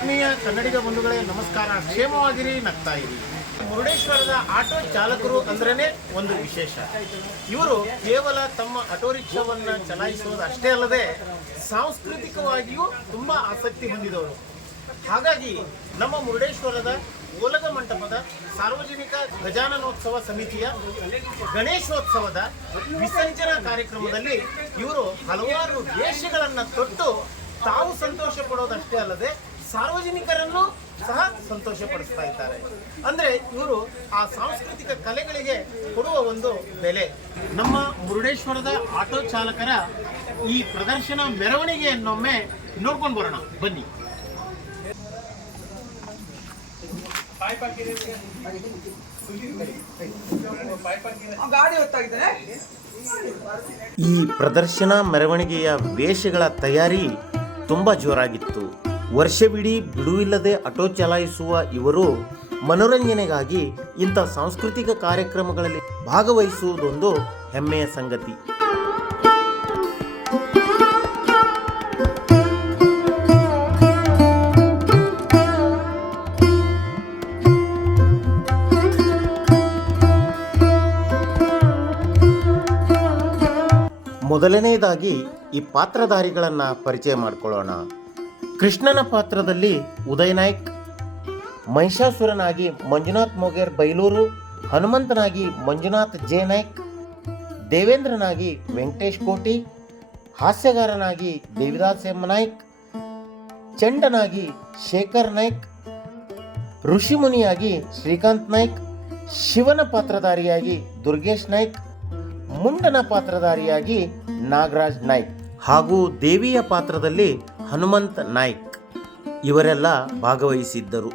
ಆತ್ಮೀಯ ಕನ್ನಡಿಗ ಬಂಧುಗಳೇ ನಮಸ್ಕಾರ. ಕ್ಷೇಮವಾಗಿರಿ, ನಗ್ತಾ ಇರಿ. ಮುರುಡೇಶ್ವರದ ಆಟೋ ಚಾಲಕರು ಅಂದ್ರೇ ಒಂದು ವಿಶೇಷ. ಇವರು ಕೇವಲ ತಮ್ಮ ಆಟೋ ರಿಕ್ಷಾವನ್ನು ಚಲಾಯಿಸುವುದು ಅಷ್ಟೇ ಅಲ್ಲದೆ ಸಾಂಸ್ಕೃತಿಕವಾಗಿಯೂ ತುಂಬ ಆಸಕ್ತಿ ಹೊಂದಿದವರು. ಹಾಗಾಗಿ ನಮ್ಮ ಮುರುಡೇಶ್ವರದ ಓಲಗ ಮಂಟಪದ ಸಾರ್ವಜನಿಕ ಗಜಾನನೋತ್ಸವ ಸಮಿತಿಯ ಗಣೇಶೋತ್ಸವದ ವಿಸರ್ಜನಾ ಕಾರ್ಯಕ್ರಮದಲ್ಲಿ ಇವರು ಹಲವಾರು ವೇಷಗಳನ್ನು ತೊಟ್ಟು ತಾವು ಸಂತೋಷ ಪಡೋದಷ್ಟೇ ಅಲ್ಲದೆ ಸಾರ್ವಜನಿಕರನ್ನು ಸಹ ಸಂತೋಷ ಪಡಿಸ್ತಾ ಇದ್ದಾರೆ. ಅಂದ್ರೆ ಇವರು ಆ ಸಾಂಸ್ಕೃತಿಕ ಕಲೆಗಳಿಗೆ ಕೊಡುವ ಒಂದು ಬೆಲೆ. ನಮ್ಮ ಮುರುಡೇಶ್ವರದ ಆಟೋ ಚಾಲಕರ ಈ ಪ್ರದರ್ಶನ ಮೆರವಣಿಗೆಯನ್ನೊಮ್ಮೆ ನೋಡ್ಕೊಂಡು ಬರೋಣ ಬನ್ನಿ. ಈ ಪ್ರದರ್ಶನ ಮೆರವಣಿಗೆಯ ವೇಷಗಳ ತಯಾರಿ ತುಂಬ ಜೋರಾಗಿತ್ತು. ವರ್ಷವಿಡೀ ಬಿಡುವಿಲ್ಲದೆ ಆಟೋ ಚಲಾಯಿಸುವ ಇವರು ಮನೋರಂಜನೆಗಾಗಿ ಇಂಥ ಸಾಂಸ್ಕೃತಿಕ ಕಾರ್ಯಕ್ರಮಗಳಲ್ಲಿ ಭಾಗವಹಿಸುವುದೊಂದು ಹೆಮ್ಮೆಯ ಸಂಗತಿ. ಮೊದಲನೆಯದಾಗಿ ಈ ಪಾತ್ರಧಾರಿಗಳನ್ನು ಪರಿಚಯ ಮಾಡಿಕೊಳ್ಳೋಣ. ಕೃಷ್ಣನ ಪಾತ್ರದಲ್ಲಿ ಉದಯ್ ನಾಯ್ಕ್, ಮಹಿಷಾಸುರನಾಗಿ ಮಂಜುನಾಥ್ ಮೊಗೇರ್ ಬೈಲೂರು, ಹನುಮಂತನಾಗಿ ಮಂಜುನಾಥ್ ಜೆ ನಾಯ್ಕ್, ದೇವೇಂದ್ರನಾಗಿ ವೆಂಕಟೇಶ್ ಕೋಟಿ, ಹಾಸ್ಯಗಾರನಾಗಿ ದೇವಿದಾಸ್ ಎಂ ನಾಯ್ಕ್, ಚಂಡನಾಗಿ ಶೇಖರ್ ನಾಯ್ಕ್, ಋಷಿಮುನಿಯಾಗಿ ಶ್ರೀಕಾಂತ್ ನಾಯ್ಕ್, ಶಿವನ ಪಾತ್ರಧಾರಿಯಾಗಿ ದುರ್ಗೇಶ್ ನಾಯ್ಕ್, ಮುಂಡನ ಪಾತ್ರಧಾರಿಯಾಗಿ ನಾಗರಾಜ್ ನಾಯ್ಕ್ ಹಾಗೂ ದೇವಿಯ ಪಾತ್ರದಲ್ಲಿ ಹನುಮಂತ್ ನಾಯ್ಕ್ ಇವರೆಲ್ಲ ಭಾಗವಹಿಸಿದ್ದರು.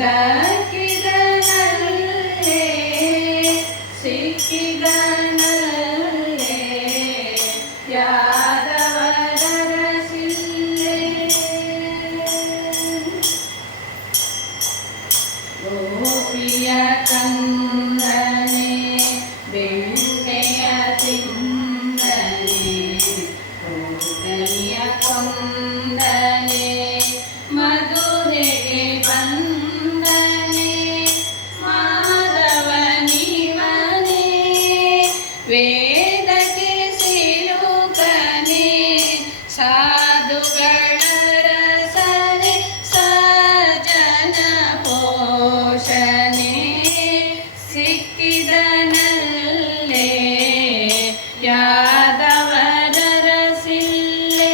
ದಕ್ಕಿದನಲ್ಲೇ ಸಿಕ್ಕಿದನಲ್ಲೇ ಯಾದವರ ಸಿಲ್ಲೆ ಗೋಪಿಯ ಕಂದನೆ ಬೆಣ್ಣೆಯ ತಿಂದನೆ ಕೋಟಲಿಯ ಕೊಂದನೆ ಮಧುರೆಗೆ ಬಂದನೆ ಮಾಧವನಿವನೇ ವೇದಕ್ಕೆ ಸಿಲುಕನೆ ಸಾಧುಗಳ ರಸನೆ ಸಜನ ಪೋಷಣೆ ಸಿಕ್ಕಿದನಲ್ಲೇ ಯಾದವರ ರಸಿಲ್ಲೆ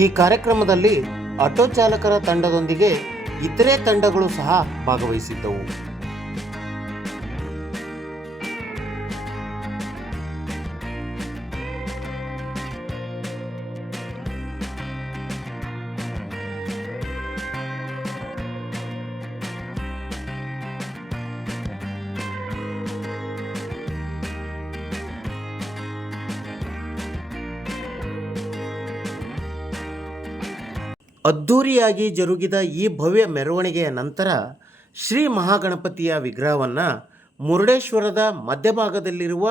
ಈ ಕಾರ್ಯಕ್ರಮದಲ್ಲಿ ಆಟೋ ಚಾಲಕರ ತಂಡದೊಂದಿಗೆ ಇತರೆ ತಂಡಗಳು ಸಹ ಭಾಗವಹಿಸಿದ್ದವು. ಅದ್ಧೂರಿಯಾಗಿ ಜರುಗಿದ ಈ ಭವ್ಯ ಮೆರವಣಿಗೆಯ ನಂತರ ಶ್ರೀ ಮಹಾಗಣಪತಿಯ ವಿಗ್ರಹವನ್ನು ಮುರುಡೇಶ್ವರದ ಮಧ್ಯಭಾಗದಲ್ಲಿರುವ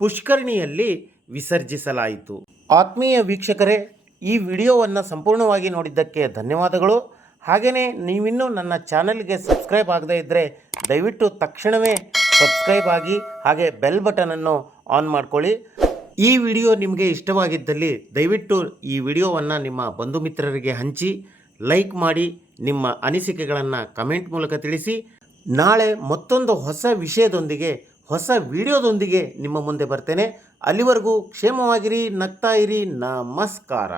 ಪುಷ್ಕರಣಿಯಲ್ಲಿ ವಿಸರ್ಜಿಸಲಾಯಿತು. ಆತ್ಮೀಯ ವೀಕ್ಷಕರೇ, ಈ ವಿಡಿಯೋವನ್ನು ಸಂಪೂರ್ಣವಾಗಿ ನೋಡಿದ್ದಕ್ಕೆ ಧನ್ಯವಾದಗಳು. ಹಾಗೆಯೇ ನೀವಿನ್ನೂ ನನ್ನ ಚಾನಲ್ಗೆ ಸಬ್ಸ್ಕ್ರೈಬ್ ಆಗದೇ ಇದ್ದರೆ ದಯವಿಟ್ಟು ತಕ್ಷಣವೇ ಸಬ್ಸ್ಕ್ರೈಬ್ ಆಗಿ ಹಾಗೆ ಬೆಲ್ ಬಟನನ್ನು ಆನ್ ಮಾಡ್ಕೊಳ್ಳಿ. ಈ ವಿಡಿಯೋ ನಿಮಗೆ ಇಷ್ಟವಾಗಿದ್ದಲ್ಲಿ ದಯವಿಟ್ಟು ಈ ವಿಡಿಯೋವನ್ನು ನಿಮ್ಮ ಬಂಧು ಮಿತ್ರರಿಗೆ ಹಂಚಿ, ಲೈಕ್ ಮಾಡಿ, ನಿಮ್ಮ ಅನಿಸಿಕೆಗಳನ್ನು ಕಮೆಂಟ್ ಮೂಲಕ ತಿಳಿಸಿ. ನಾಳೆ ಮತ್ತೊಂದು ಹೊಸ ವಿಷಯದೊಂದಿಗೆ, ಹೊಸ ವಿಡಿಯೋದೊಂದಿಗೆ ನಿಮ್ಮ ಮುಂದೆ ಬರ್ತೇನೆ. ಅಲ್ಲಿವರೆಗೂ ಕ್ಷೇಮವಾಗಿರಿ, ನಗ್ತಾ ಇರಿ. ನಮಸ್ಕಾರ.